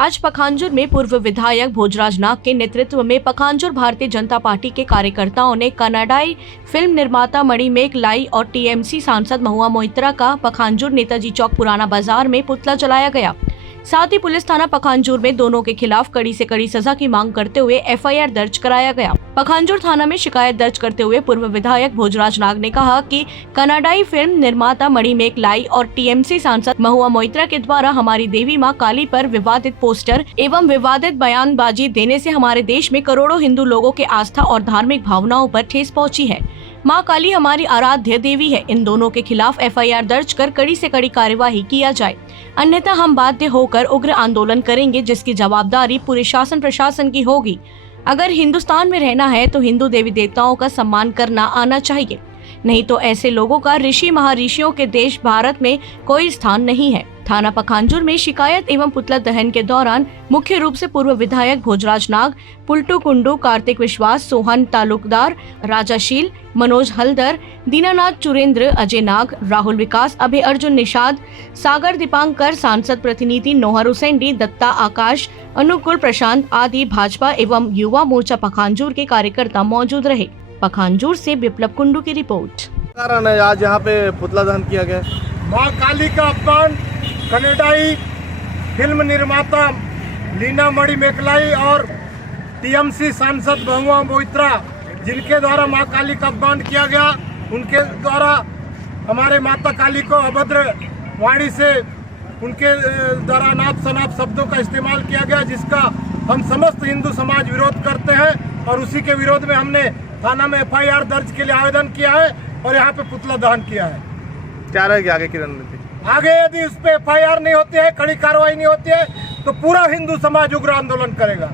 आज पखांजूर में पूर्व विधायक भोजराज नाग के नेतृत्व में पखांजूर भारतीय जनता पार्टी के कार्यकर्ताओं ने कनाडाई फिल्म निर्माता मणिमेघ लाई और टीएमसी सांसद महुआ मोइत्रा का पखांजूर नेताजी चौक पुराना बाजार में पुतला जलाया गया। साथ ही पुलिस थाना पखांजूर में दोनों के खिलाफ कड़ी से कड़ी सजा की मांग करते हुए एफआईआर दर्ज कराया गया। पखांजूर थाना में शिकायत दर्ज करते हुए पूर्व विधायक भोजराज नाग ने कहा कि कनाडाई फिल्म निर्माता मणिमेघ लाई और टीएमसी सांसद महुआ मोइत्रा के द्वारा हमारी देवी मां काली पर विवादित पोस्टर एवं विवादित बयानबाजी देने से हमारे देश में करोड़ों हिंदू लोगों के आस्था और धार्मिक भावनाओं पर ठेस पहुंची है। मां काली हमारी आराध्य देवी है। इन दोनों के खिलाफ एफआईआर दर्ज कर कड़ी से कड़ी कार्यवाही किया जाए, अन्यथा हम बाध्य होकर उग्र आंदोलन करेंगे, जिसकी जवाबदारी पूरे शासन प्रशासन की होगी। अगर हिंदुस्तान में रहना है तो हिंदू देवी देवताओं का सम्मान करना आना चाहिए, नहीं तो ऐसे लोगों का ऋषि महर्षियों के देश भारत में कोई स्थान नहीं है। थाना पखांजूर में शिकायत एवं पुतला दहन के दौरान मुख्य रूप से पूर्व विधायक भोजराज नाग, पुल्टू कुंडू, कार्तिक विश्वास, सोहन तालुकदार, राजाशील, मनोज हल्दर, दीनानाथ चुरेंद्र, अजय नाग, राहुल विकास, अभय अर्जुन निषाद, सागर दीपांकर, सांसद प्रतिनिधि नोहर हुसैन, दत्ता आकाश, अनुकूल प्रशांत आदि भाजपा एवं युवा मोर्चा पखांजूर के कार्यकर्ता मौजूद रहे। पखांजूर से बिप्लब कुंडू की रिपोर्ट। कारण है आज यहाँ पे पुतला दहन किया गया। मां काली का अपमान कनाडाई फिल्म निर्माता लीना मणिमेघ लाई और टीएमसी सांसद महुआ मोइत्रा, जिनके द्वारा मां काली का अपमान किया गया, उनके द्वारा हमारे माता काली को अभद्र वाणी से उनके द्वारा अनाप शनाप शब्दों का इस्तेमाल किया गया, जिसका हम समस्त हिंदू समाज विरोध करते हैं। और उसी के विरोध में हमने थाना में एफआईआर दर्ज के लिए आवेदन किया है और यहाँ पे पुतला दहन किया है। क्या रहेगी आगे की रणनीति? आगे यदि उस पर एफआईआर नहीं होती है, कड़ी कार्रवाई नहीं होती है, तो पूरा हिंदू समाज उग्र आंदोलन करेगा।